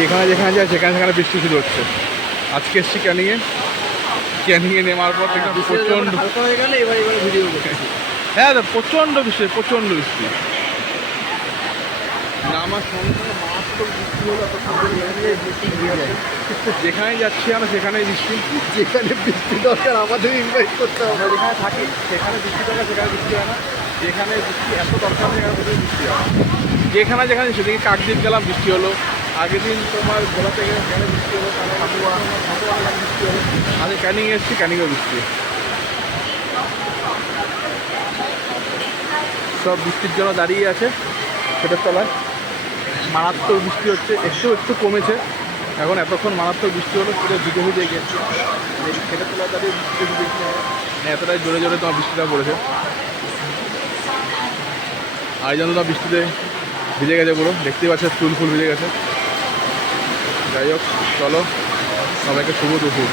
যেখানে যেখানে যায় সেখানে সেখানে বৃষ্টি শুরু হচ্ছে। আজকে এসছি ক্যানিংয়ে নেমার পর দেখলাম প্রচণ্ড, হ্যাঁ প্রচণ্ড বৃষ্টি, প্রচণ্ড বৃষ্টি। নামার সঙ্গে সঙ্গে মারাত্মক বৃষ্টি হলো, এত সুন্দর বৃষ্টি দিয়ে যায়। যেখানে যাচ্ছি আমরা সেখানেই বৃষ্টি। যেখানে বৃষ্টি দরকার আমাদের ইনভাইট করতে হবে। আমরা যেখানে থাকি সেখানে বৃষ্টি দরকার, সেখানে বৃষ্টি হয় না। যেখানে বৃষ্টি এত দরকার সেখানে প্রচুর বৃষ্টি হয়। যেখানে যেখানে সেদিকে কাকদ্বীপ গেলাম বৃষ্টি হলো, আগের দিন তোমার গোলাতে গেলাম সেখানে বৃষ্টি হলো, তারপর বৃষ্টি হলো, আজকে ক্যানিংয়ে এসেছি ক্যানিংয়েও বৃষ্টি। সব বৃষ্টির জন্য দাঁড়িয়ে আছে সেটার তলায়। মারাত্মক বৃষ্টি হচ্ছে, একটু একটু কমেছে এখন। এতক্ষণ মারাত্মক বৃষ্টি হলো, পুরো ভিজে ভিজে গেছে। সেটার তলায় দাঁড়িয়ে বৃষ্টি বৃষ্টি হয়, এতটাই জোরে জোরে তোমার বৃষ্টিটা পড়েছে। আর জন্য তো বৃষ্টিতে ভিজে গেছে পুরো, দেখতেই পাচ্ছে চুল ফুল ভিজে গেছে। যাই হোক চলো, সবাইকে শুভ দুপুর।